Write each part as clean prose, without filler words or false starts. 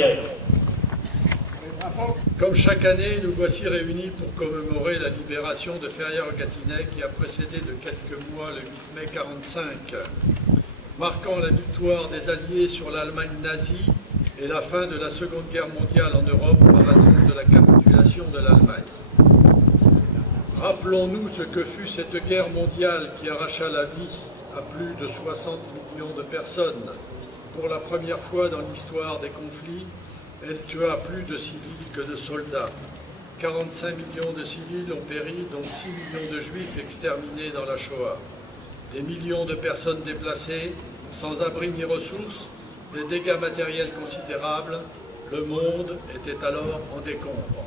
Daniel. Comme chaque année, nous voici réunis pour commémorer la libération de Ferrières-Gâtinais qui a précédé de quelques mois le 8 mai 1945, marquant la victoire des Alliés sur l'Allemagne nazie et la fin de la Seconde Guerre mondiale en Europe par l'annonce de la capitulation de l'Allemagne. Rappelons-nous ce que fut cette guerre mondiale qui arracha la vie à plus de 60 millions de personnes. Pour la première fois dans l'histoire des conflits, elle tua plus de civils que de soldats. 45 millions de civils ont péri, dont 6 millions de juifs exterminés dans la Shoah. Des millions de personnes déplacées, sans abri ni ressources, des dégâts matériels considérables. Le monde était alors en décombre.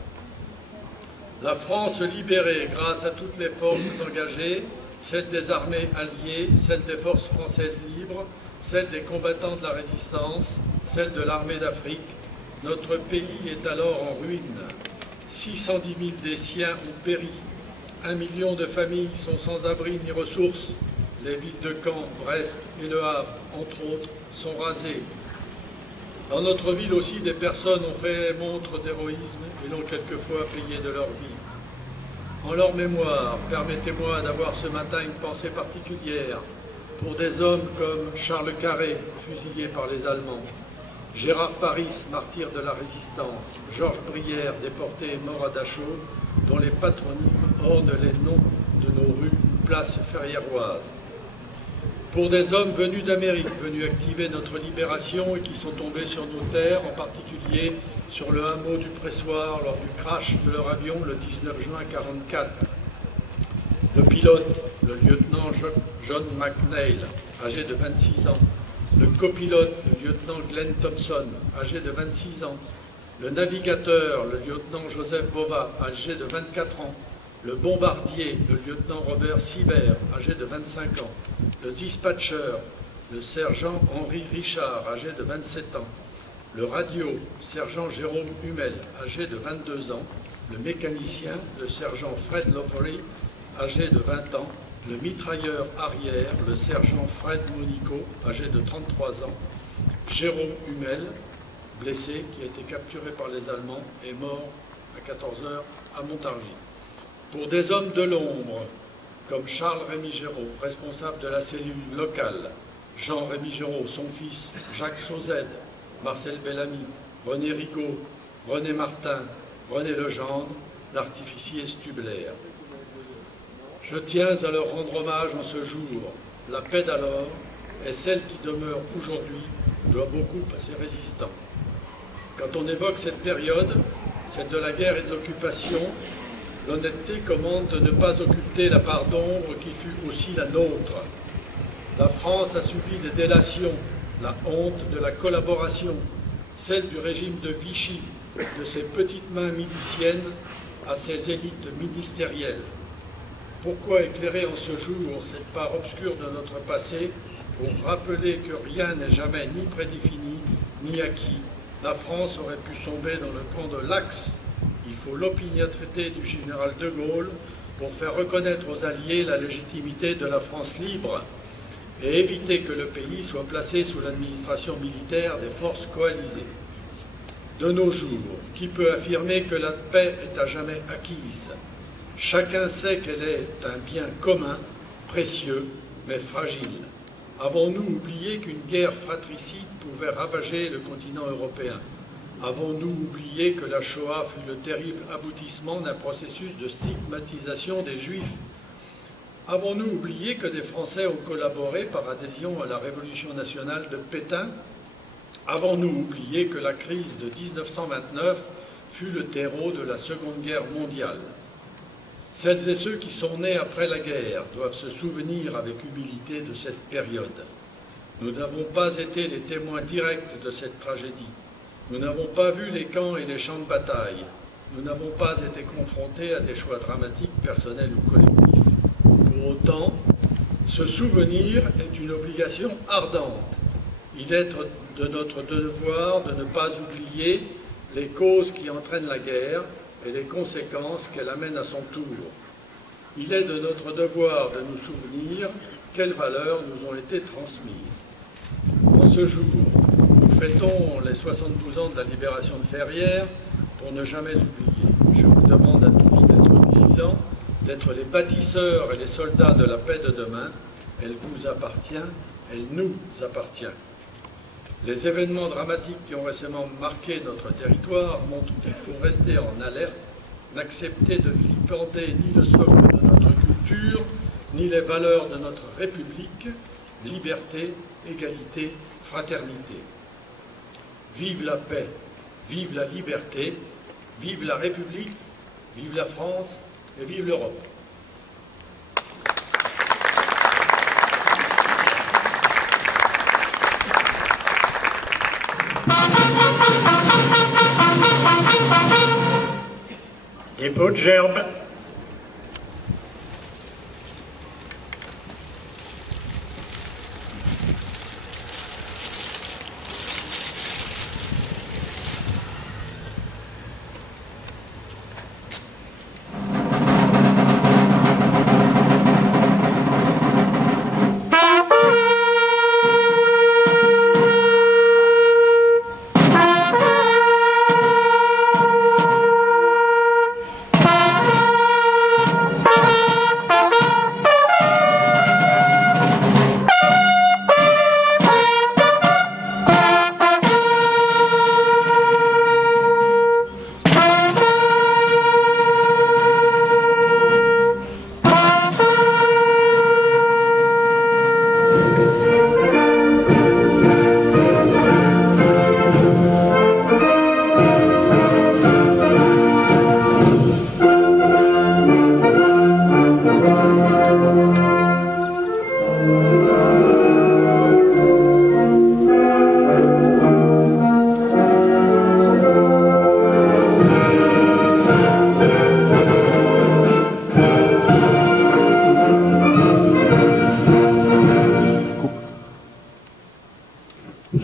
La France libérée grâce à toutes les forces engagées, celles des armées alliées, celles des forces françaises libres, celles des combattants de la résistance, celles de l'armée d'Afrique. Notre pays est alors en ruine. 610 000 des siens ont péri. 1 million de familles sont sans abri ni ressources. Les villes de Caen, Brest et Le Havre, entre autres, sont rasées. Dans notre ville aussi, des personnes ont fait montre d'héroïsme et l'ont quelquefois payé de leur vie. En leur mémoire, permettez-moi d'avoir ce matin une pensée particulière pour des hommes comme Charles Carré, fusillé par les Allemands, Gérard Paris, martyr de la Résistance, Georges Brière, déporté et mort à Dachau, dont les patronymes ornent les noms de nos rues ou places ferriéroises. Pour des hommes venus d'Amérique, venus activer notre libération et qui sont tombés sur nos terres, en particulier sur le hameau du Pressoir lors du crash de leur avion le 19 juin 1944. Le pilote, le lieutenant John McNeil, âgé de 26 ans. Le copilote, le lieutenant Glenn Thompson, âgé de 26 ans. Le navigateur, le lieutenant Joseph Bova, âgé de 24 ans. Le bombardier, le lieutenant Robert Sibert, âgé de 25 ans. Le dispatcher, le sergent Henri Richard, âgé de 27 ans. Le radio, sergent Jérôme Hummel, âgé de 22 ans. Le mécanicien, le sergent Fred Lovery, âgé de 20 ans. Le mitrailleur arrière, le sergent Fred Monico, âgé de 33 ans. Jérôme Hummel, blessé, qui a été capturé par les Allemands, est mort à 14 h à Montargis. Pour des hommes de l'ombre, comme Charles-Rémy Géraud, responsable de la cellule locale, Jean-Rémy Géraud, son fils, Jacques Sauzède, Marcel Bellamy, René Rigaud, René Martin, René Legendre, l'artificier Stubler. Je tiens à leur rendre hommage en ce jour. La paix d'alors est celle qui demeure aujourd'hui, doit beaucoup à ses résistants. Quand on évoque cette période, celle de la guerre et de l'occupation, l'honnêteté commande de ne pas occulter la part d'ombre qui fut aussi la nôtre. La France a subi des délations, la honte de la collaboration, celle du régime de Vichy, de ses petites mains miliciennes à ses élites ministérielles. Pourquoi éclairer en ce jour cette part obscure de notre passé pour rappeler que rien n'est jamais ni prédéfini ni acquis? La France aurait pu tomber dans le camp de l'Axe. Il faut l'opiniâtreté du général de Gaulle pour faire reconnaître aux Alliés la légitimité de la France libre et éviter que le pays soit placé sous l'administration militaire des forces coalisées. De nos jours, qui peut affirmer que la paix est à jamais acquise? Chacun sait qu'elle est un bien commun, précieux, mais fragile. Avons-nous oublié qu'une guerre fratricide pouvait ravager le continent européen? Avons-nous oublié que la Shoah fut le terrible aboutissement d'un processus de stigmatisation des Juifs? Avons-nous oublié que des Français ont collaboré par adhésion à la Révolution nationale de Pétain? Avons-nous oublié que la crise de 1929 fut le terreau de la Seconde Guerre mondiale? Celles et ceux qui sont nés après la guerre doivent se souvenir avec humilité de cette période. Nous n'avons pas été les témoins directs de cette tragédie. Nous n'avons pas vu les camps et les champs de bataille. Nous n'avons pas été confrontés à des choix dramatiques, personnels ou collectifs. Pour autant, ce souvenir est une obligation ardente. Il est de notre devoir de ne pas oublier les causes qui entraînent la guerre et les conséquences qu'elle amène à son tour. Il est de notre devoir de nous souvenir quelles valeurs nous ont été transmises. En ce jour, nous fêtons les 72 ans de la libération de Ferrières pour ne jamais oublier. Je vous demande à tous d'être vigilants, d'être les bâtisseurs et les soldats de la paix de demain. Elle vous appartient, elle nous appartient. Les événements dramatiques qui ont récemment marqué notre territoire montrent qu'il faut rester en alerte, n'accepter de vilipender ni le socle de notre culture, ni les valeurs de notre République, liberté, égalité, fraternité. Vive la paix, vive la liberté, vive la République, vive la France et vive l'Europe. Dépôt de gerbe.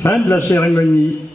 Fin de la cérémonie.